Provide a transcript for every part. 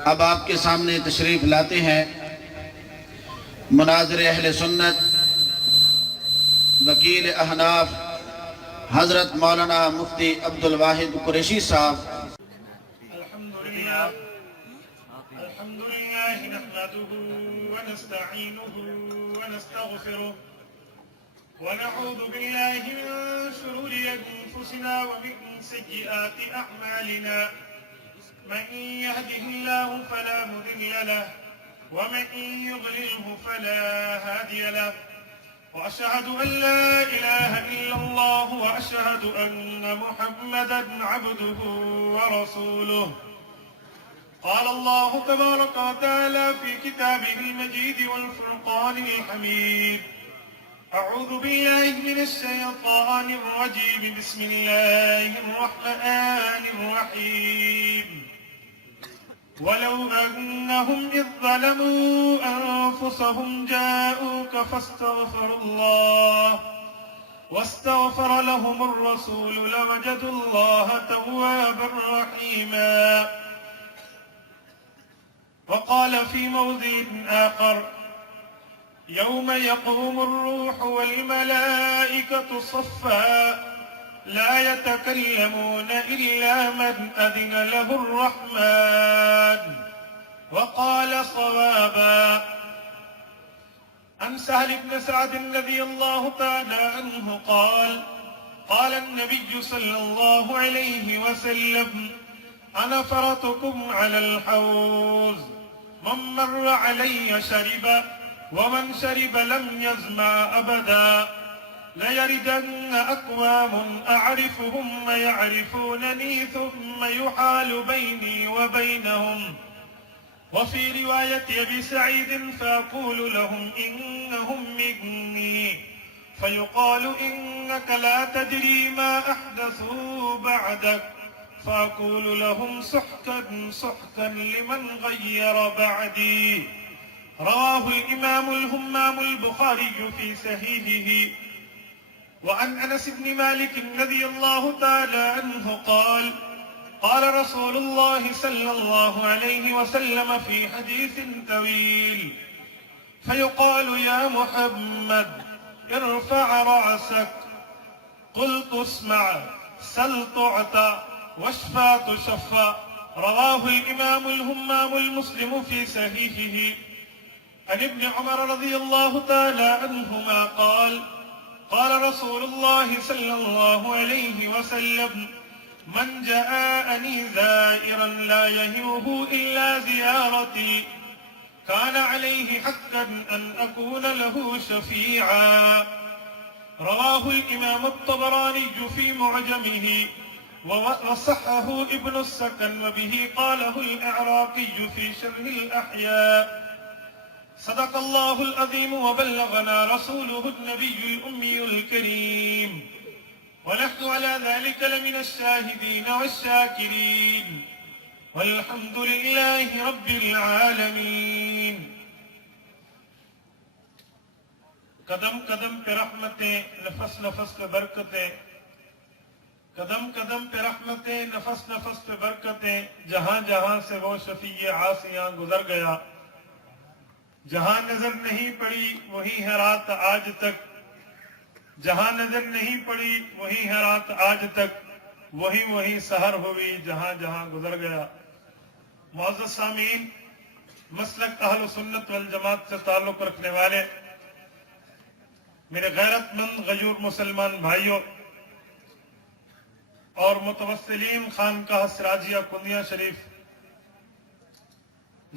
اب آپ کے سامنے تشریف لاتے ہیں مناظر اہل سنت وکیل احناف حضرت مولانا مفتی عبدالواحد قریشی صاحب۔ الحمدللہ نحمده ونستعینه ونستغفره ونعوذ باللہ من شرور انفسنا ومن سیئات اعمالنا من يهده الله فلا مضل له ومن يضلله فلا هادي له وأشهد أن لا إله إلا الله وأشهد أن محمدا عبده ورسوله قال الله تبارك وتعالى في كتابه المجيد والفرقان الحميد أعوذ بالله من الشيطان الرجيم بسم الله الرحمن الرحيم ولو أنهم إذ ظلموا أنفسهم جاءوك واستغفر لهم الرسول لوجدوا الله توابا رحيما وقال في موضع آخر يوم يقوم الروح والملائكة صفا لا يتكلمون إلا من أذن له الرحمن وقال صوابا عن سهل بن سعد رضي الله تعالى عنه قال النبي صلى الله عليه وسلم أنا فرطكم على الحوض من مر علي شرب ومن شرب لم يظمأ أبدا ليردن أقوام أعرفهم ويعرفونني ثم يحال بيني وبينهم وفي رواية أبي سعيد فأقول لهم إنهم مني فيقال إنك لا تدري ما أحدثوا بعدك فأقول لهم سحقا سحقا لمن غير بعدي رواه الإمام الهمام البخاري في صحيحه وعن أنس بن مالك رضي الله تعالى عنه قال رسول الله صلى الله عليه وسلم في حديث طويل فيقال يا محمد ارفع رأسك قلت اسمع سل تعطى واشفى تشفى رواه الإمام الهمام المسلم في صحيحه عن ابن عمر رضي الله تعالى عنهما قال رسول الله صلى الله عليه وسلم من جاءني زائرا لا يهمه إلا زيارتي كان عليه حقا أن أكون له شفيعا رواه الإمام الطبراني في معجمه وصحه ابن السكن وبه قاله الأعراقي في شرح الأحياء صدق الله العظيم وبلغنا رسوله النبي الأمي الكريم ونحن على ذلك لمن الشاهدين والشاكرين والحمد لله رب العالمين قدم قدم پہ رحمتیں نفس نفس پہ برکتیں قدم قدم پہ رحمتیں نفس نفس پہ برکتیں جہاں جہاں سے وہ شفیع عاصیاں گزر گیا جہاں نظر نہیں پڑی وہی ہے رات آج تک جہاں نظر نہیں پڑی وہی ہے رات آج تک وہی سحر ہوئی جہاں جہاں گزر گیا معزز سامعین مسلک اہل سنت والجماعت سے تعلق رکھنے والے میرے غیرت مند غیور مسلمان بھائیوں اور متوسلین خانقاہ سراجیہ کندیا شریف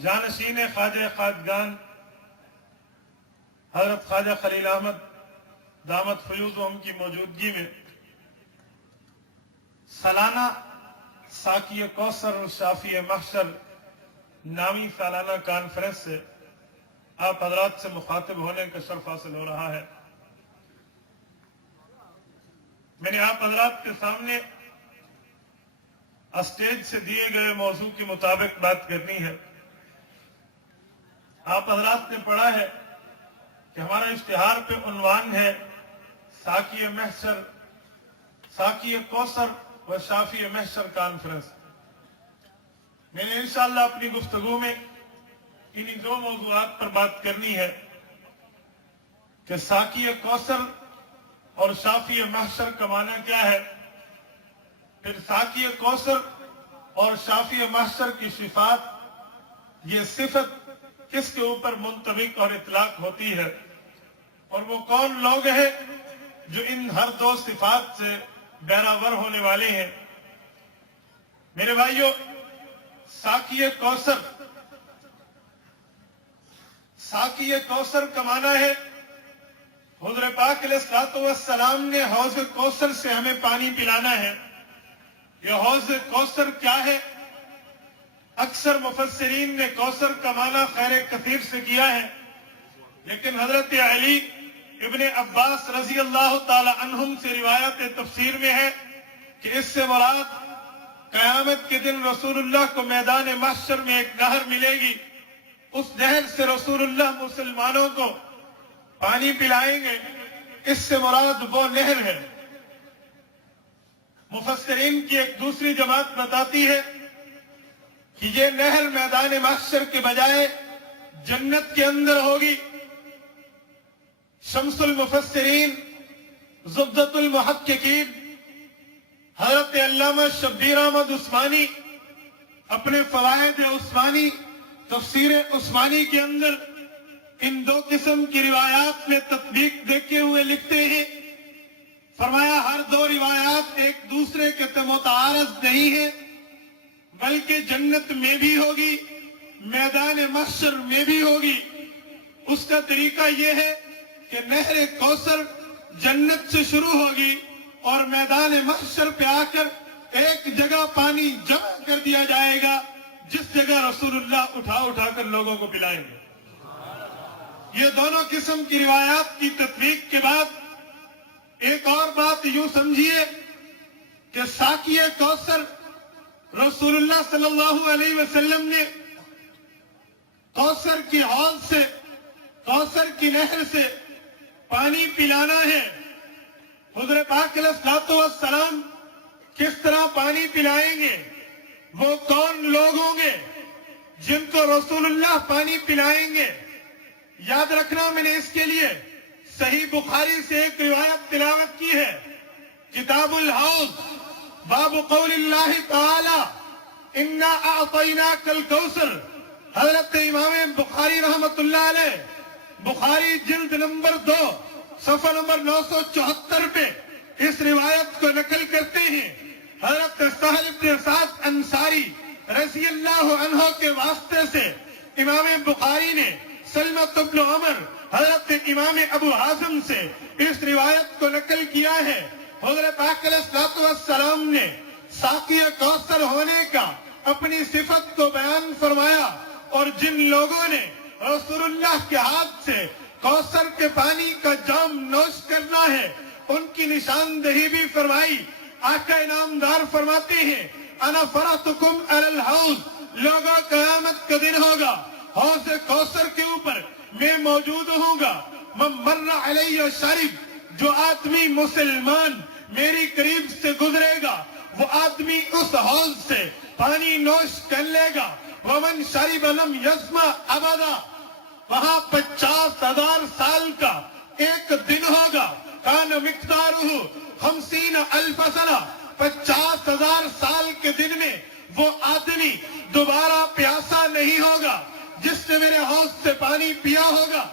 جانشین خواجہ خواجگان حضرت خواجہ خلیل احمد دامت فیوزہم کی موجودگی میں سالانہ ساقی کوثر شافی محشر نامی سالانہ کانفرنس سے آپ حضرات سے مخاطب ہونے کا شرف حاصل ہو رہا ہے۔ میں نے آپ حضرات کے سامنے اسٹیج سے دیے گئے موضوع کے مطابق بات کرنی ہے۔ آپ حضرات نے پڑھا ہے کہ ہمارا اشتہار پہ عنوان ہے ساقی محشر ساقی کوثر و شافی محشر کانفرنس۔ میں نے انشاءاللہ اپنی گفتگو میں انہی دو موضوعات پر بات کرنی ہے کہ ساقی کوثر اور شافی محشر کا معنی کیا ہے، پھر ساقی کوثر اور شافی محشر کی صفات، یہ صفت کس کے اوپر منطبق اور اطلاق ہوتی ہے، اور وہ کون لوگ ہیں جو ان ہر دو صفات سے بہراور ہونے والے ہیں۔ میرے بھائیوں، ساقی کوثر، ساقی کوثر کا معنی ہے حضور پاک علیہ الصلوۃ والسلام نے حوض کوثر سے ہمیں پانی پلانا ہے۔ یہ حوض کوثر کیا ہے؟ اکثر مفسرین نے کوثر کا معنی خیر کثیر سے کیا ہے، لیکن حضرت علی ابن عباس رضی اللہ تعالی عنہم سے روایت تفسیر میں ہے کہ اس سے مراد قیامت کے دن رسول اللہ کو میدان محشر میں ایک نہر ملے گی، اس نہر سے رسول اللہ مسلمانوں کو پانی پلائیں گے، اس سے مراد وہ نہر ہے۔ مفسرین کی ایک دوسری جماعت بتاتی ہے کہ یہ نہر میدان محشر کے بجائے جنت کے اندر ہوگی۔ شمس المفسرین، زبدۃ المحققین حضرت علامہ شبیر احمد عثمانی اپنے فوائد عثمانی تفسیر عثمانی کے اندر ان دو قسم کی روایات میں تطبیق دیکھتے ہوئے لکھتے ہیں، فرمایا ہر دو روایات ایک دوسرے کے متعارض نہیں ہے، بلکہ جنت میں بھی ہوگی، میدان محشر میں بھی ہوگی۔ اس کا طریقہ یہ ہے کہ نہر کوثر جنت سے شروع ہوگی اور میدان محشر پہ آ کر ایک جگہ پانی جمع کر دیا جائے گا، جس جگہ رسول اللہ اٹھا اٹھا کر لوگوں کو پلائیں گے۔ یہ دونوں قسم کی روایات کی تطبیق کے بعد ایک اور بات یوں سمجھیے کہ ساقی کوثر رسول اللہ صلی اللہ علیہ وسلم نے کوثر کی حوض سے، کوثر کی نہر سے پانی پلانا ہے۔ حضور پاک علیہ الصلوۃ والسلام کس طرح پانی پلائیں گے؟ وہ کون لوگ ہوں گے جن کو رسول اللہ پانی پلائیں گے؟ یاد رکھنا، میں نے اس کے لیے صحیح بخاری سے ایک روایت تلاوت کی ہے، کتاب الحوض، باب قول اللہ تعالی انا اعطیناک الکوثر، حضرت امام بخاری رحمت اللہ علیہ، بخاری جلد نمبر 2 صفحہ نمبر 974 پہ اس روایت کو نقل کرتے ہیں۔ حضرت سہل بن سعد انصاری رضی اللہ عنہ کے واسطے سے امام بخاری نے سلمۃ بن عمر حضرت امام ابو حازم سے اس روایت کو نقل کیا ہے۔ حضرت پاک علیہ الصلوۃ والسلام نے ساقی کوثر ہونے کا اپنی صفت کو بیان فرمایا، اور جن لوگوں نے رسول اللہ کے ہاتھ سے کوثر کے پانی کا جام نوش کرنا ہے ان کی نشاندہی بھی فرمائی۔ آقا انعامدار فرماتے ہیں انا فراتکم علی الحوض، لوگوں قیامت کا دن ہوگا، حوض کوثر کے اوپر میں موجود ہوں گا، من مر علی شرب، جو آدمی مسلمان میری قریب سے گزرے گا وہ آدمی اس حوض سے پانی نوش کر لے گا، ومن شرب لم یظمأ ابدا، وہاں 50,000 سال کا ایک دن ہوگا، کان مقدارہ 50,000 سنہ، 50,000 سال کے دن میں وہ آدمی دوبارہ پیاسا نہیں ہوگا جس نے میرے حوض سے پانی پیا ہوگا۔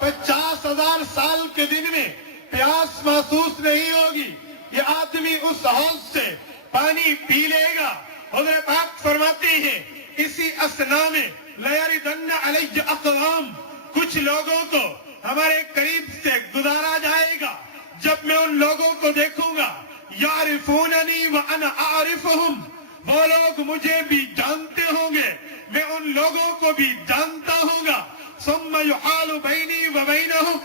50,000 سال کے دن میں پیاس محسوس نہیں ہوگی، یہ آدمی اس حوض سے پانی پی لے گا۔ حضرت پاک فرماتے ہیں اسی اثنا میں لیردن علی اقوام، کچھ لوگوں کو ہمارے قریب سے گزارا جائے گا، جب میں ان لوگوں کو دیکھوں گا یعرفوننی وانا اعرفہم، وہ لوگ مجھے بھی جانتے ہوں گے، میں ان لوگوں کو بھی جانتا ہوں گا، ثم یحال بینی وبینہم،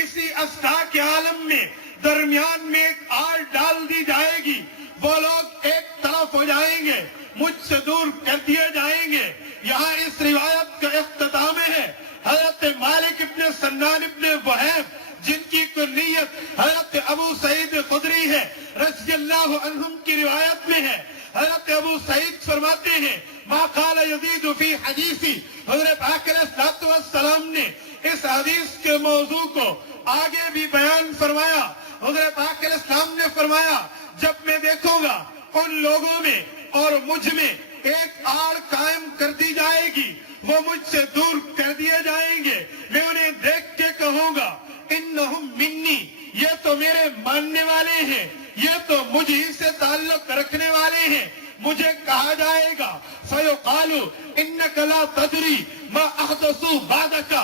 اسی اثنا کے عالم میں درمیان میں ایک آڑ ڈال دی جائے گی، وہ لوگ ایک طرف ہو جائیں گے، مجھ سے دور کر دیے جائیں گے۔ یہاں اس روایت کا اختتام ہے حضرت مالک ابن سنان ابن وہیب، جن کی کنیت حضرت ابو سعید خدری ہے رضی اللہ عنہم کی روایت میں ہے۔ حضرت ابو سعید فرماتے ہیں ما قال یزید فی حدیثی، حضرت پاک علیہ السلام نے اس حدیث کے موضوع کو آگے بھی بیان فرمایا. حضرت پاک علیہ السلام نے فرمایا جب میں دیکھوں گا ان لوگوں میں اور مجھ میں ایک آڑ قائم کر دی جائے گی، وہ مجھ سے دور کر دیے جائیں گے، میں انہیں دیکھ کے کہوں گا انہم منی، یہ تو میرے ماننے والے ہیں، یہ تو مجھ ہی سے تعلق رکھنے والے ہیں. مجھے کہا جائے گا فیقال انک لا تدری ما احدثوا بعدک،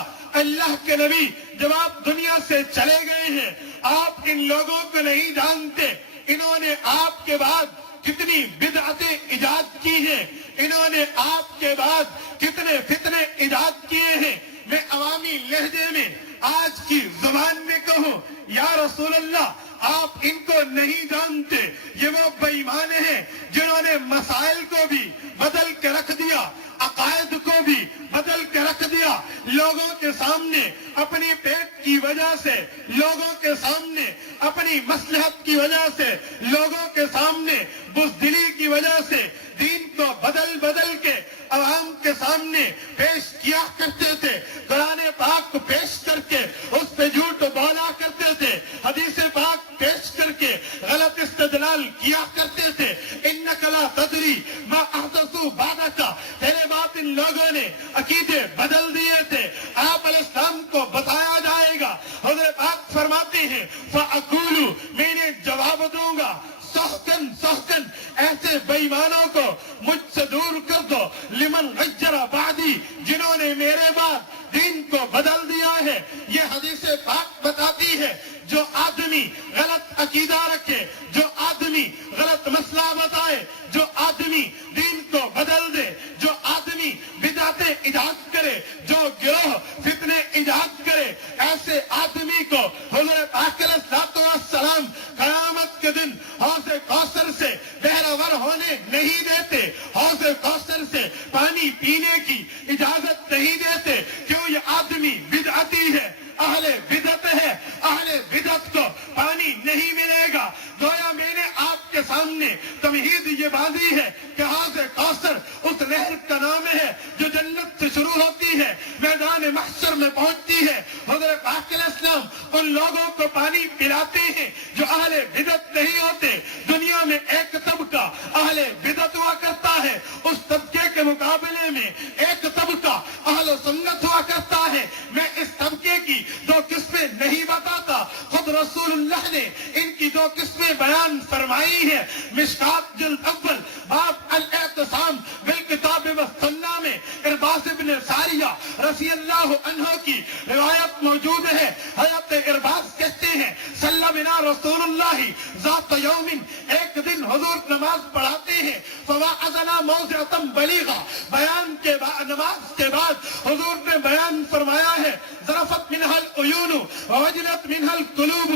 اللہ کے نبی جب آپ دنیا سے چلے گئے ہیں آپ ان لوگوں کو نہیں جانتے انہوں نے آپ کے بعد کتنی بدعتیں ایجاد کی ہیں، انہوں نے آپ کے بعد کتنے فتنے ایجاد کیے ہیں. میں عوامی لہجے میں آج کی زبان میں کہوں یا رسول اللہ آپ ان کو نہیں جانتے، یہ وہ بے ایمان ہیں جنہوں نے مسائل کو بھی بدل کے رکھ دیا، عقائد کو بھی بدل کے رکھ دیا، لوگوں کے سامنے اپنی پیٹ کی وجہ سے، لوگوں کے سامنے اپنی مصلحت کی وجہ سے، لوگوں کے سامنے بزدلی کی وجہ سے دین کو بدل بدل کے عوام کے سامنے پیش کیا کرتے تھے. قرآن پاک کو پیش کر کے اس پہ جھوٹ بولا کرتے تھے، حدیث پاک پیش کر کے غلط استدلال کیا کرتے تھے. انک لا تدری ما احدثوا بعدک، تیرے بعد ان لوگوں نے عقیدے بدل دیے تھے. آپ علیہ السلام کو بتایا جائے گا، حضرت پاک فرماتے ہیں فاقول، میں نے جواب دوں گا سحقن سحقن، ایسے بے ایمانوں کو مجھ سے دور کر دو. لمن غیر بعدی، جنہوں نے میرے بعد دین کو بدل دیا ہے. یہ حدیث پاک بتاتی ہے جو آدمی غلط عقیدہ رکھے، جو آدمی غلط مسئلہ بتائے، جو آدمی دین کو بدل دے، جو آدمی بدعتیں ایجاد کرے، جو گروہ فتنے ایجاد کرے، ایسے آدمی کو حضرت پاک علیہ السلام قیامت کے دن حوض کوثر سے بہرور ہونے نہیں دیتے، حوض کوثر سے پانی پینے کی اجازت نہیں دیتے. کیوں؟ یہ آدمی بدعتی ہے، اہل بدعت ہے، اہل بدعت کو پانی نہیں ملے گا. گویا میں نے آپ کے سامنے تمہید یہ باندھی ہے کہ حوض کوثر اس نہر کا نام ہے جو جنت سے شروع ہوتی ہے، میدان محشر میں پہنچتی ہے. حضرت پاک علیہ السلام ان لوگوں کو پانی پلاتے ہیں جو اہل بدعت نہیں ہوتے. دنیا میں ایک طبقہ اہل بدعت ہوا کرتا ہے، اس طبقے کے مقابلے میں ایک طبقہ اہل سنت ہوا کرتا ہے. میں اس طبقے کی دو قسمیں نہیں بتاتا، خود رسول اللہ نے ان کی دو قسمیں بیان فرمائی ہے. مشکات جلد اول باب الاعتصام بالکتاب والسنہ میں ارباز ابن ساریہ رضی اللہ عنہ کی روایت موجود ہے. حضرت ارباز کہتے ہیں صلی بنا رسول اللہ ذات یوم، ایک دن حضور نماز پڑھاتے ہیں، فواعظنا موعظۃ بلیغہ، بیان کے بعد نماز کے بعد حضور نے بیان فرمایا ہے ذرفت منها العیون ووجلت منها القلوب،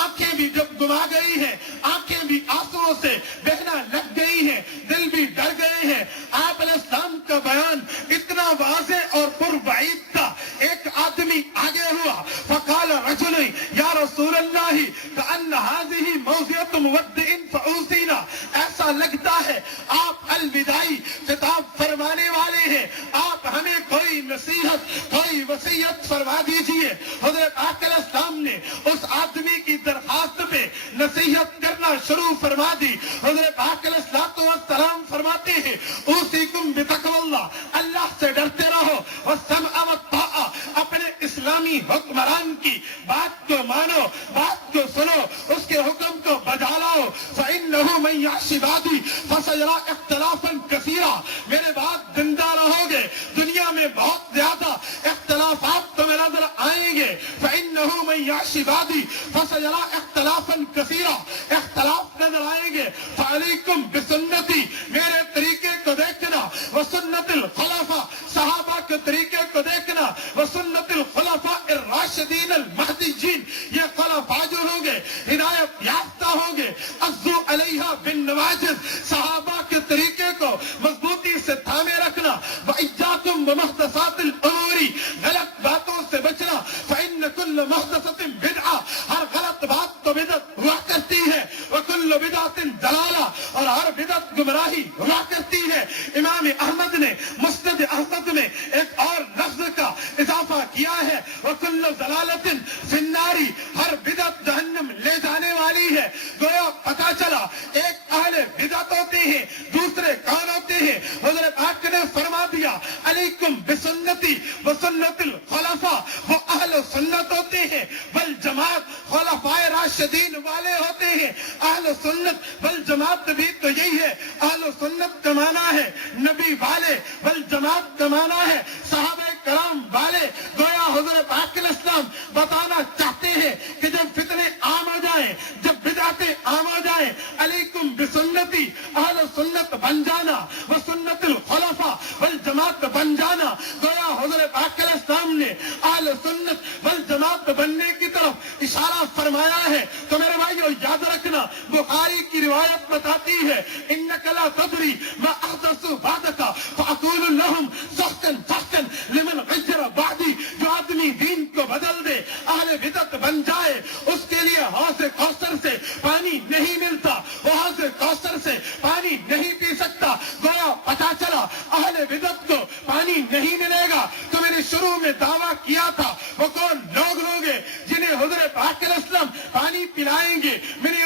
آنکھیں بھی جب گما گئی ہیں، آنکھیں بھی آنسوؤں سے بہنا لگ گئی ہیں، دل بھی ڈر گئے ہیں. آپ علیہ السلام کا بیان اتنا واضح اور پربعید تھا. ایک آدمی آگے ہوا فقال رجل یا رسول اللہ کأن هذه موعظۃ مودع فاوصینا، ایسا لگتا ہے آپ الوداعی خطاب فرمانے والے ہیں، آپ ہمیں کوئی نصیحت کوئی وصیت فرما دیجئے. حضرت پاک علیہ السلام نے اس آدمی کی درخواست پہ نصیحت کرنا شروع فرما دی. حضرت پاک علیہ السلام فرماتے ہیں اوصیکم بتقوی اللہ، اللہ سے ڈرتے رہو، والسمع والطاعہ، اپنے اسلامی حکمران کی بات کو مانو، بات کو سنو، اس کے حکم کو بجا لاؤ. فإنه من يعش بعدي فسيرى اختلافا كثيرا، میرے بعد زندہ رہو گے دنیا میں بہت زیادہ اختلافات تمہیں نظر آئیں گے. فإنه من يعش بعدي فسيرى اختلافا كثيرا، اختلاف نظر آئیں گے. فعليكم بسنتي، میرے طریقے کو دیکھنا، وسنت الخلفاء، صحابہ کے طریقے کو دیکھنا، وسنت الخلفاء الراشدین المہدیین، یہ خلفاء جو ہوں گے ہدایت یافتہ ہوں گے. عضوا علیہا بالنواجذ، صحابہ کے طریقے کو مضبوطی سے تھامے رکھنا. وإياكم بمحدثات الأمور، غلط باتوں سے بچنا. فإن كل محدثة بدعة، ہر غلط بات تو بدعت ہوا کرتی ہے. وكل بدعة ضلالة، اور ہر بدعت گمراہی ہوا کرتی ہے. امام احمد نے مسند احمد میں ایک اور لفظ کا اضافہ کیا ہے وَكُلُّ ضَلَالَةٍ فِي النَّارِ، ہر بدعت جہنم لے جانے والی ہے۔ گویا پتا چلا ایک اہل بدعت ہوتے ہیں، دوسرے کون ہوتے ہیں؟ حضرت پاک نے فرما دیا علیکم بسنتی وسنت الخلفاء، وہ اہل سنت ہوتے ہیں والجماعت، خلفائے راشدین والے ہوتے ہیں۔ اہل سنت والجماعت بھی تو یہی ہے، اہل سنت کا معنی ہے نبی والے، والجماعت کا معنی ہے صحابہ کرام والے۔ گویا حضرت پاک علیہ السلام بتانا چاہتے ہیں کہ جب فتنے عام ہو جائیں، جب بدعتیں عام ہو جائیں، علیکم بسنتی، اہل سنت بن جانا، وسنت الخلفاء والجماعت بن جانا۔ گویا حضرت پاک علیہ السلام نے اہل سنت والجماعت بننے کی طرف اشارہ فرمایا ہے۔ تو میرے بھائیو یاد رکھنا، بخاری کی روایت بتاتی ہے انک لا تدری ما احدثوا بعدک فاقول لهم سحقا سحقا لمن غیر بعدی، جو آدمی دین کو بدل دے، اہل بدعت بن جائے، اس کے لیے حوض کوثر سے پانی نہیں ملتا، وہ حوض کوثر سے پانی نہیں پی سکتا۔ گویا پتا چلا اہل بدعت کو پانی نہیں ملے گا۔ تو میں نے شروع میں دعویٰ کیا تھا وہ کون لوگ ہوں گے جنہیں حضرت پاک علیہ السلام پانی پلائیں گے۔ میں نے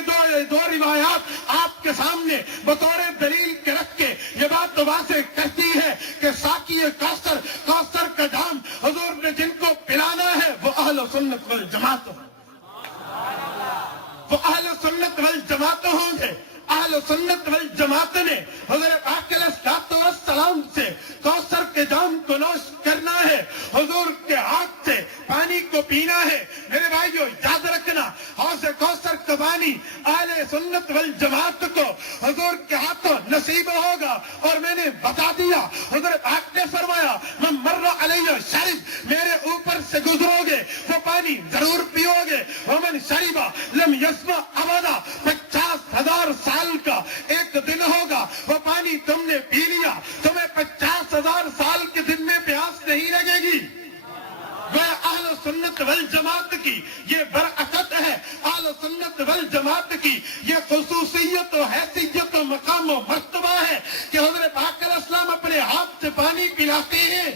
دو روایات آپ کے سامنے بطور دلیل کے رکھ کے یہ بات تو واضح کرتی ہے کہ ساقی کوثر کا جام حضور نے جن کو پلانا ہے وہ اہل سنت والجماعت، وہ اہل سنت والجماعت ہوں گے۔ اہل سنت والجماعت نے حضرت پاک علیہ السلام سے کوثر کے جام کو نوش کرنا ہے، حضور کے ہاتھ سے پانی کو پینا ہے۔ میرے بھائیو یاد رکھنا، حوض کوثر کا پانی اہل سنت والجماعت کو حضور کے ہاتھوں نصیب ہوگا۔ اور میں نے بتا دیا، حضرت پاک نے فرمایا من مر علیہ شرب، میرے اوپر سے گزرو گے وہ پانی ضرور پیو گے۔ ومن شرب لم یسمع ابدا، 50,000 سال کا ایک دن ہوگا، وہ پانی تم نے پی لیا، تمہیں 50,000 سال کے دن میں پیاس نہیں لگے گی۔ اہل سنت والجماعت کی یہ برکت ہے، اہل سنت والجماعت کی یہ خصوصیت و حیثیت و مقام و مرتبہ ہے کہ حضرت پاک علیہ السلام اپنے ہاتھ سے پانی پلاتے ہیں۔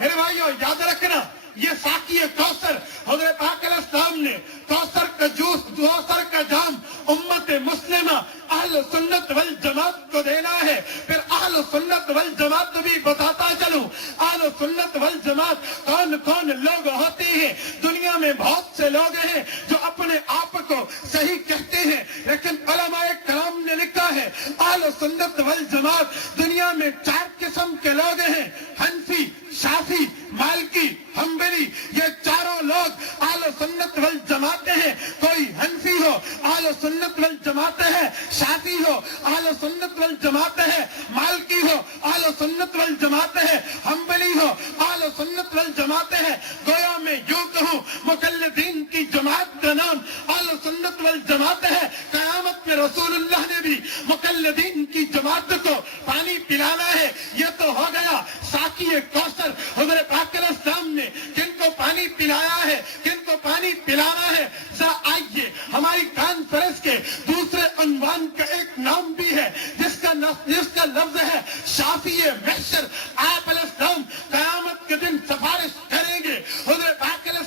میرے بھائیو یاد رکھنا، یہ ساقی کوثر حضرت پاک علیہ السلام نے کوثر کا جوس، کوثر کا جام امت مسلمہ اہل سنت والجماعت کو دینا ہے۔ پھر اہل سنت والجماعت بھی بتاتا چلوں، اہل سنت والجماعت کون کون لوگ ہوتے ہیں۔ دنیا میں بہت سے لوگ ہیں جو اپنے آپ کو صحیح کہتے ہیں، لیکن علماء کرام نے لکھا ہے اہل سنت والجماعت دنیا میں 4 قسم کے لوگ ہیں، حنفی، شافعی، مالکی، حنبلی، یہ چاروں لوگ اہل سنت والجماعت ہیں۔ کوئی حنفی ہو اہل سنت والجماعت ہے، شافعی ہو اہل سنت والجماعت ہے، مالکی ہو اہل سنت والجماعت ہے، حنبلی ہو اہل سنت والجماعت ہے۔ گویا میں یوں کہوں مقلدین کی جماعت کا نام اہل سنت والجماعت ہے۔ قیامت میں رسول اللہ نے بھی مقلدین کی جماعت کو پانی پلانا ہے۔ یہ تو ہو گیا ساقی کوثر، حضرت پاک علیہ السلام نے کن کو پانی پلایا ہے، کن کو پانی پلانا ہے۔ آئیے ہماری کانفرنس کے دوسرے عنوان کا ایک نام بھی ہے جس کا لفظ ہے شافی محشر۔ آپ علیہ السلام قیامت کے دن سفارش کریں گے۔ حضرت پاک علیہ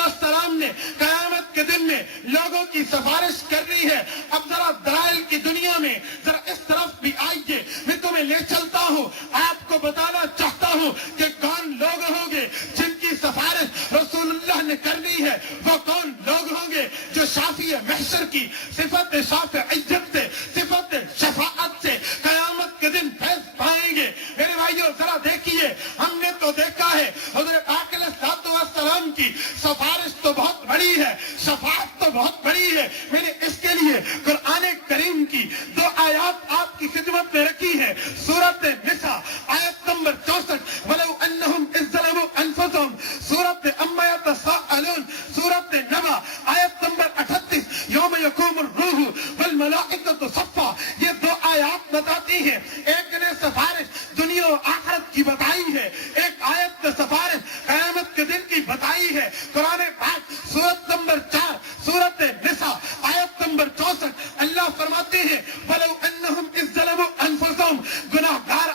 السلام نے قیامت کے دن میں لوگوں کی سفارش کرنی ہے۔ اب ذرا دلائل کی دنیا میں ذرا اس طرف بھی آئیے، میں تمہیں لے چلتا ہوں، آپ کو بتانا چاہتا ہوں کہ کون لوگ ہوں گے جن کی سفارش رسول اللہ نے کرنی ہے۔ وہ کون لوگ ہوں گے جو شافی محشر کی صفت شافعیت سے، صفت شفاعت سے قیامت کے دن فیض پائیں گے۔ میرے بھائیو ذرا دیکھیے، ہم نے تو دیکھا ہے حضرت پاک علیہ السلام کی سفارش تو بہت بڑی ہے، شفاعت تو بہت بڑی ہے۔ میں نے اس کے لیے قرآن کریم کی 2 آیات آپ کی خدمت میں رکھی ہے۔ سورۃ نساء آیت نمبر 64، وَلَوْ أَنَّهُمْ إِذْ ظَلَمُوا أَنفُسَهُمْ، سورۃ عَمَّا يَتَسَاءَلُونَ، سورۃ نبأ آیت نمبر 38، یوم یقوم الروح والملائکۃ صفا۔ یہ 2 آیات بتاتی ہیں، ایک نے سفارش دنیا و آخرت کی بتائی ہے، ایک آیت نے سفارش قیامت کے دن کی بتائی ہے۔ قرآن پاک سورت نمبر 4 سورۃ نساء آیت نمبر 64 اللہ فرماتے ہیں وَلَوْ أَنَّهُمْ إِذْ ظَلَمُوا أَنفُسَهُمْ، گناہگار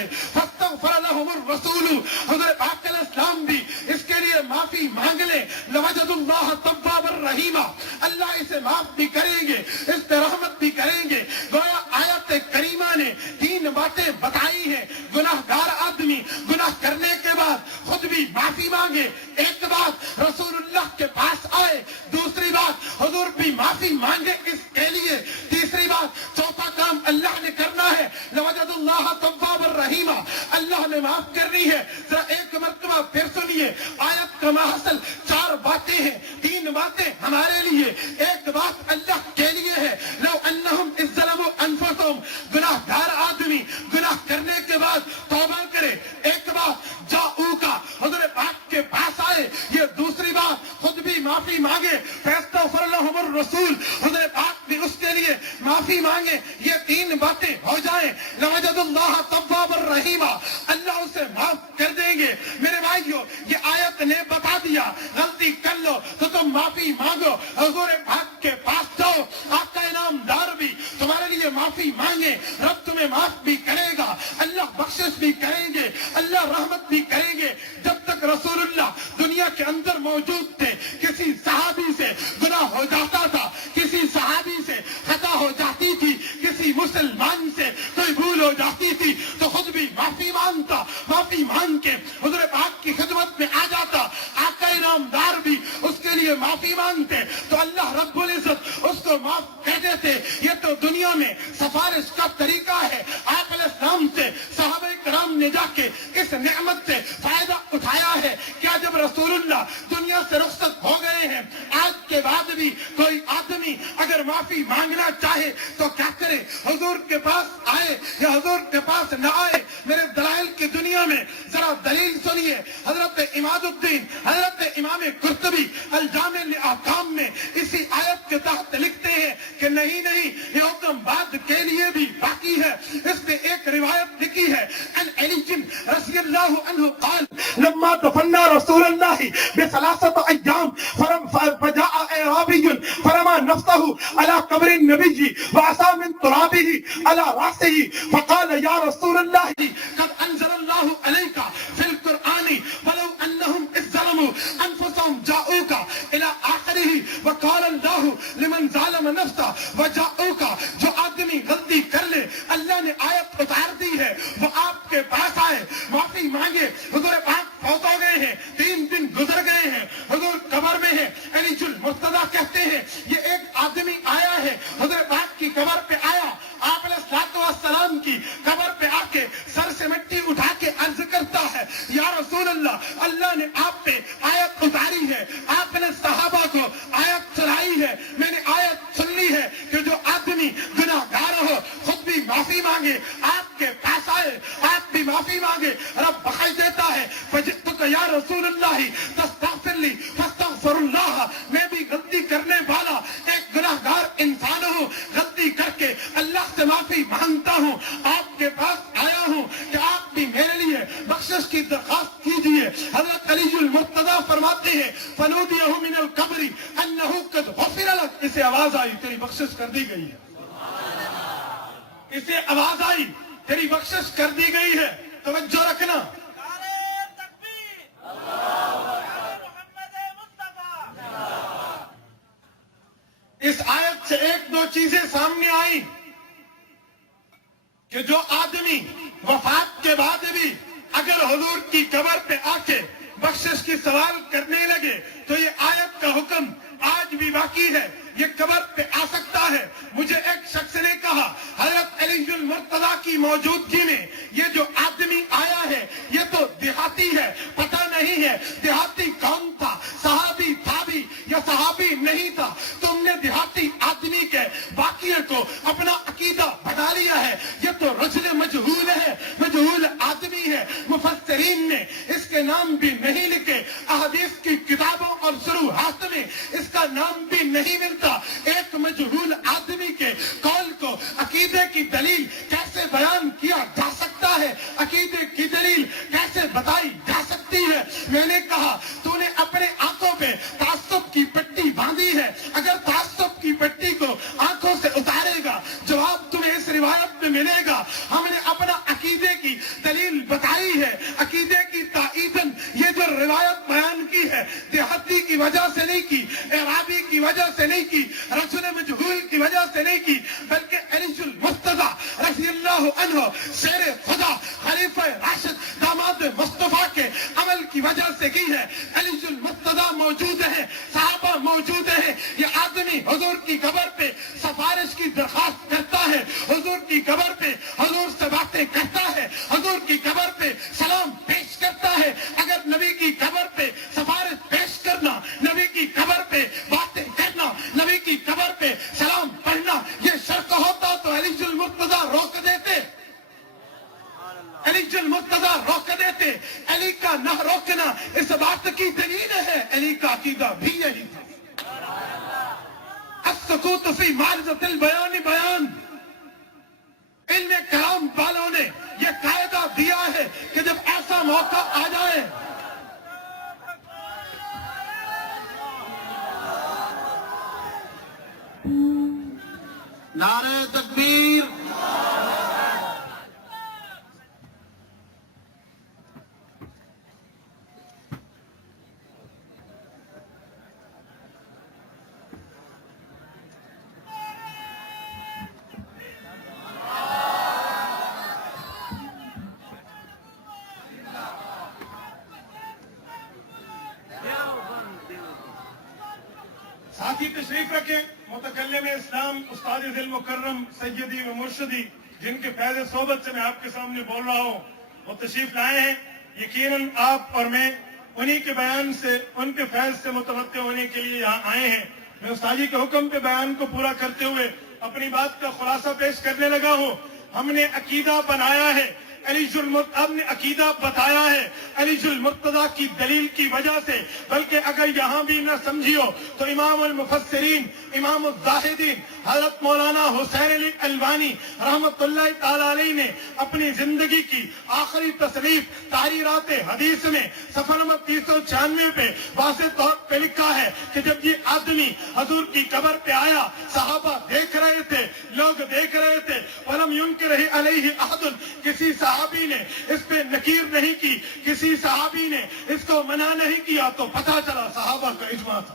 ہے فاستغفر لهم الرسول، حضور پاک علیہ السلام بھی اس کے لیے معافی مانگ لیں، لوجد اللہ توابا رحیما، اللہ اسے معاف بھی کریں گے، اس پہ رحمت بھی کریں گے۔ گویا آیت کریمہ نے 3 باتیں بتائی ہیں۔ گناہ گار آدمی گناہ کرنے کے بعد خود بھی معافی مانگے، ایک بات رسول اللہ کے پاس آئے، دوسری بات حضور بھی معافی مانگے اس کے لیے، تیسری بات چوتھا کام اللہ نے کرنا ہے، لوجد اللہ توابا رحیما، اللہ نے معاف کرنی ہے۔ ذرا ایک مرتبہ پھر سنیے، آیت کا محصل 4 باتیں ہیں، 3 باتیں ہمارے لیے، ایک بات اللہ کے لیے ہے۔ لو انہم اذ ظلموا انفسہم، گناہ گار آدمی گناہ کرنے کے بعد توبہ کرے، ایک بات جاؤ کا حضور پاک کے پاس آئے، یہ دوسری بات خود بھی معافی مانگے، فاستغفر لهم الرسول، حضور پاک بھی اس کے لیے معافی مانگے، یہ 3 باتیں ہو جائیں، لوجد اللہ توابا رحیما، اللہ اسے معاف کر دیں گے۔ میرے بھائیو، یہ آیت نے بتا دیا غلطی کر لو تو تم معافی مانگو، حضور پاک کے پاس جاؤ، آقا انعامدار بھی تمہارے لیے معافی مانگے، رب تمہیں معاف بھی کرے گا، اللہ بخشش بھی کریں گے، اللہ رحمت بھی کریں گے۔ جب تک رسول اللہ دنیا کے اندر موجود تھے، کسی صحابی سے گناہ ہو جاتا تھا، کسی صحابی سے خطا ہو جاتی تھی، کسی مسلمان سے کوئی بھول ہو جاتی تھی تو خود بھی معافی مانگتا، معافی مانگ کے حضور پاک کی خدمت میں آ جاتا، آقا انعامدار بھی اس کے لیے معافی مانگتے تو اللہ رب العزت اس کو معاف کر دیتے۔ یہ تو دنیا میں سفارش کا طریقہ ہے۔ آقا علیہ السلام سے صحابہ کرام نے جا کے اس نعمت سے فائدہ اٹھایا ہے۔ کیا جب رسول اللہ دنیا سے رخصت ہو گئے ہیں، آج کے بعد بھی کوئی آدمی اگر معافی مانگنا چاہے تو کیا کرے؟ حضور کے پاس آئے یا حضور کے پاس نہ آئے؟ میرے دلائل کی دنیا میں ذرا دلیل سنیے۔ حضرت عماد الدین حضرت امام قرطبی الجامع للاحکام میں اسی آیت کے تحت لکھتے ہیں کہ نہیں یہ حکم بعد کے لیے بھی باقی ہے۔ اس نے ایک روایت لکھی ہے، ان علی رضی اللہ عنہ قال لما دفنا رسول اللہ بثلاثة ایام فجاء اعرابی فرمى نفسه على قبر النبي وعصى من ترابه على رأسه فقال يا رسول الله قد انزل الله عليك في القرآن ولو انهم اذ ظلموا انفسهم جاءوك الى آخره وقال الله لمن ظلم نفسه وجاءوك، جو آدمی غلطی کر لے اللہ نے آیت اتار دی ہے، وہ آپ کے پاس آئے معافی مانگے، حضور پاک فوت ہو گئے ہیں، 3 دن گزر گئے ہیں، حضور قبر میں ہے، علی المرتضیٰ کہتے ہیں یہ ایک آدمی آیا ہے، حضور پاک کی قبر پہ آیا، آپ علیہ السلام کی قبر پہ آ کے سر سے مٹی اٹھا کے عرض کرتا ہے یا رسول اللہ، اللہ نے آپ پہ آیت اتاری ہے، آپ نے صحابہ کو آیت سنائی ہے، میں نے آیت سن لی ہے کہ جو آدمی گناہ گار ہو خود بھی معافی مانگے، آپ کے پاس آئے آپ بھی معافی مانگے، رب بخش دیتا ہے۔ فجئتک یا رسول اللہ تستغفر لی فاستغفر اللہ، میں بھی غلطی کرنے والا ایک گناہ گار انسان ہوں، غلطی کر کے اللہ سے معافی مانگتا ہوں، آپ کے پاس آیا ہوں کہ آپ بھی میرے لیے بخشش کی درخواست کیجئے۔ حضرت علی المرتضیٰ فرماتے ہیں فنودیہ من القبر انہ قد غفر لک، اسے آواز آئی تیری بخشش کر دی گئی ہے، اسے آواز آئی تیری بخشش کر دی گئی ہے۔ توجہ رکھنا، اس آیت سے 1-2 چیزیں سامنے آئی کہ جو آدمی وفات کے بعد بھی اگر حضور کی قبر پہ آ کے بخشش کی سوال کرنے لگے تو یہ آیت کا حکم آج بھی باقی ہے، یہ قبر پہ آ سکتا ہے۔ مجھے ایک شخص نے کہا حضرت علی المرتضیٰ کی موجودگی میں یہ جو آدمی آیا ہے یہ تو دیہاتی ہے، پتہ نہیں ہے دیہاتی کون تھا، صحابی تھا بھی یا صحابی نہیں تھا، تم نے دیہاتی آدمی کے واقعے کو اپنا عقیدہ بنا لیا ہے، یہ تو رجل مجہول ہے، مجہول آدمی ہے۔ مفسرین نے اس کے نام بھی نہیں لکھے، احادیث کی کتابوں اور شروحات میں اس کا نام بھی نہیں ملتا۔ ایک مجہول آدمی کے قول کو عقیدے کی دلیل کیسے بیان کیا جا سکتا ہے، عقیدے کی دلیل کیسے بتائی جا سکتی ہے؟ میں نے کہا تو نے اپنے آنکھوں پہ تعصب کی پٹی باندھی ہے، اگر تعصب کی پٹی کو آنکھوں سے اتارے گا جواب تمہیں اس روایت میں ملے گا۔ ہم نے اپنا عقیدے کی دلیل بتائی ہے عقیدے کی تائیدن. یہ جو روایت بیان کی ہے دیہاتی کی وجہ سے نہیں کی, اعرابی کی وجہ سے نہیں کی, رسول مجہول کی وجہ سے نہیں کی, بلکہ علی المرتضیٰ رضی اللہ عنہ شیر خدا خلیفہ راشد داماد مصطفیٰ کے عمل کی وجہ سے کی ہے. علی المرتضیٰ موجود ہیں, صحابہ موجود ہیں. یہ آدمی حضور کی قبر پہ سفارش کی درخواست کرتا ہے, حضور کی قبر پہ حضور سے باتیں کرتا ہے, حضور کی قبر پہ سلام پیش کرتا ہے. اگر نبی کی قبر پہ سفارش پیش کرنا, نبی کی قبر پہ باتیں کرنا, نبی کی قبر پہ سلام پڑھنا یہ شرط ہوتا تو علی المرتضیٰ روک دیتے, علی المرتضیٰ روک دیتے. علی کا نہ روکنا اس بات کی دلیل ہے علی کا عقیدہ بھی یہی تھا. السکوت فی معرضۃ البیان بیان. علم کلام والوں نے یہ قاعدہ دیا ہے کہ جب ایسا موقع آ جائے نعرہ تکبیر, ساتھی تشریف رکھیں. متکلم اسلام استاد ذی المکرم سیدی و مرشدی جن کے فیض صحبت سے میں آپ کے سامنے بول رہا ہوں وہ تشریف لائے ہیں. یقیناً آپ اور میں انہی کے بیان سے, ان کے فیض سے متوقع ہونے کے لیے یہاں آئے ہیں. میں استاد جی کے حکم پہ بیان کو پورا کرتے ہوئے اپنی بات کا خلاصہ پیش کرنے لگا ہوں. ہم نے عقیدہ بنایا ہے, ہم نے عقیدہ بتایا ہے علی المرتضیٰ کی دلیل کی وجہ سے. بلکہ اگر یہاں بھی نہ سمجھیو تو امام المفسرین, امام الزاہدین حضرت مولانا حسین علی الوانی رحمت اللہ تعالی علیہ نے اپنی زندگی کی آخری تصریف تحریرات حدیث میں صفحہ نمبر 396 پہ واضح طور پہ لکھا ہے کہ جب یہ آدمی حضور کی قبر پہ آیا, صحابہ دیکھ رہے تھے, لوگ دیکھ رہے تھے, ولم ينکر علیہ احد, کسی صحابی نے اس پہ نکیر نہیں کی, کسی صحابی نے اس کو منع نہیں کیا. تو پتہ چلا صحابہ کا اجماع تھا,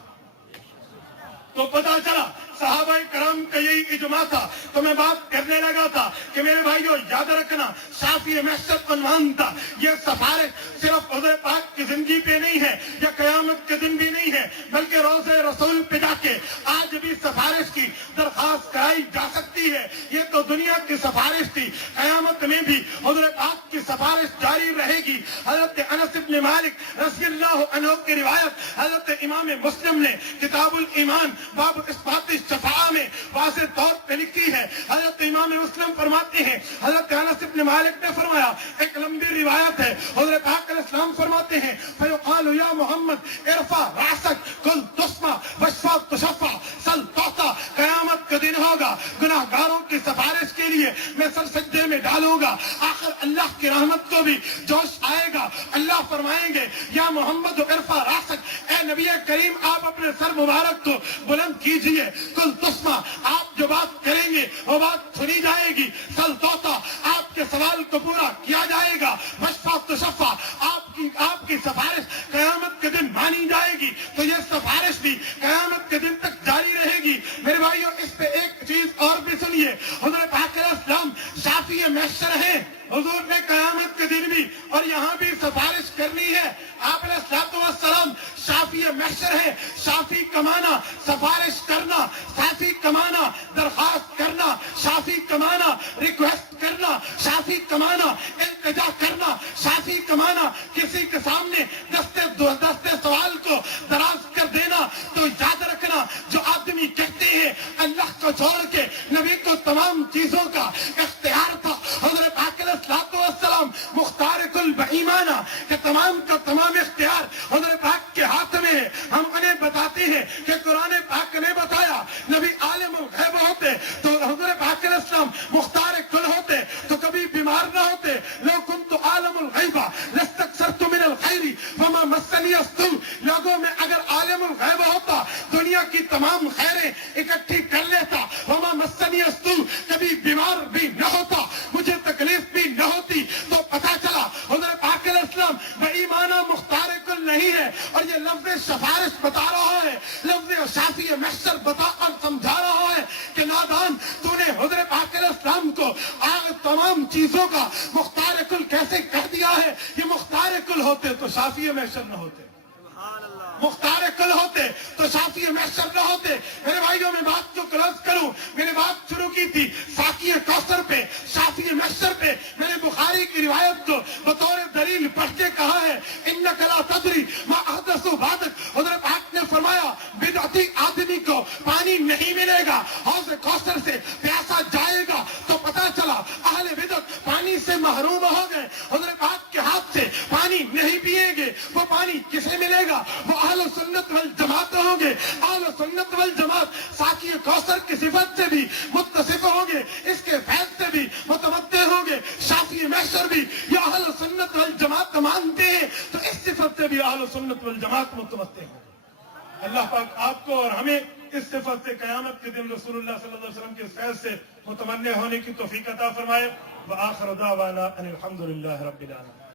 تو پتہ چلا صحابہ کرام کا یہی اجماع تھا. تو میں بات کرنے لگا تھا کہ میرے بھائیو یاد رکھنا شافی محشر عنوان تھا. یہ سفارش صرف حضور پاک کی زندگی پہ نہیں ہے یا قیامت کے دن بھی نہیں ہے, بلکہ روز رسول پہ جا کے آج بھی سفارش کی درخواست کرائی جا سکتی ہے. یہ تو دنیا کی سفارش تھی, قیامت میں بھی حضور پاک کی سفارش جاری رہے گی. حضرت انس بن مالک رضی اللہ عنہ کی روایت حضرت امام مسلم نے کتاب الایمان باب اثبات شفاعہ میں واضح طور پہ لکھی ہے. حضرت امام مسلم فرماتے ہیں, حضرت انس بن مالک نے فرمایا, ایک لمبی روایت ہے, حضرت پاک علیہ السلام فرماتے ہیں فیقال یا محمد ارفع راسک کل تسمع واشفع تشفع سل تعطى. قیامت کا دن ہوگا, گناہگاروں کی سفارش کے لیے میں سر سجدے میں ڈالوں گا. آخر اللہ کی رحمت کو بھی جوش آئے گا. اللہ فرمائیں گے یا محمد ارفع راسک, اے نبی کریم آپ اپنے سر مبارک کو بلند کیجئے. کل تسمع, آپ جو بات کریں گے وہ بات سنی جائے گی. سل تعطى, آپ کے سوال کو پورا کیا جائے گا. واشفع تشفع, آپ کی سفارش قیامت کے دن مانی جائے گی. تو یہ سفارش بھی قیامت کے دن تک جاری رہے گی. میرے بھائیو اس پہ ایک چیز اور بھی سنیے, حضور پاک علیہ السلام شافی محشر ہیں. حضور نے قیامت کے دن بھی اور یہاں بھی سفارش کرنی ہے. آپ علیہ السلام شافی محشر ہے. شافی کمانا سفارش کرنا, شافی کمانا درخواست کرنا, شافی کمانا ریکویسٹ کرنا, شافی کمانا التجا کرنا, شافی کمانا کسی کے سامنے دستے سوال کو دراز کر دینا. تو یاد رکھنا جو آدمی کہتے ہیں اللہ کو چھوڑ کے نبی کو تمام چیزوں کا اختیار تھا, حضور پاک علیہ السلام مختار کل بایمانہ کہ تمام کا تمام اختیار حضور پاک کے ہاتھ میں ہے. ہم انہیں بتاتے ہیں کہ قرآن پاک نے بتایا نبی عالم الغیب ہوتے تو حضور پاک علیہ السلام مختار کل ہوتے تو کبھی بیمار نہ ہوتے. لو کنت عالم الغیب لاستکثرت من الخیر وما مسنی السوء. لوگوں میں اگر عالم الغیب ہوتا دنیا کی تمام خیریں اکٹھی کر لیتا. وما مسنی السوء, کبھی بیمار بھی نہ ہوتا, مجھے تکلیف بھی نہ ہوتی. تو پتہ چلا نہیں ہے، اور یہ لفظ سفارش بتا رہا ہے، لفظ شافی محشر بتا کر سمجھا رہا ہے کہ نادان، تو نے حضور پاک علیہ السلام کو تمام چیزوں کا مختار کل کیسے کہہ دیا ہے؟ یہ مختار کل ہوتے تو شافی محشر نہ ہوتے، مختار کل ہوتے تو شافی محشر نہ ہوتے۔ میرے بھائیوں میں بات کو کلوز کروں، میں نے بات شروع کی تھی ساقی کوثر پہ، شافی محشر پہ۔ میں نے بخاری کی روایت کو بطور دلیل پڑھ کے کہا ہے، انک لا تدری ما احدث بعدک، حضرت پاک نے فرمایا بدعتی آدمی کو پانی نہیں ملے گا، حوض کوثر سے پیاسا جائے گا تو پتہ چلا اہل بدعت پانی سے محروم ہو گئے، حضرت پاک کے ہاتھ سے پانی نہیں پیئیں گے، وہ پانی کسے ملے گا؟ وہ اہل سنت والجماعت ہوں گے۔ اہل سنت والجماعت ساقی کوثر کی صفت سے بھی متصف ہوں گے، اس کے فیض سے بھی متمتع ہوں گے۔ شافی محشر بھی یہ اہل سنت والجماعت مانتے ہیں تو اس صفت سے بھی اہل سنت والجماعت متمتع ہوں گے۔ اللہ پاک آپ کو اور ہمیں اس صفت سے قیامت کے دن رسول اللہ صلی اللہ علیہ وسلم کے فیض سے متمنع ہونے کی توفیق عطا فرمائے۔ وآخر دعوانا ان الحمد للہ رب العالمین۔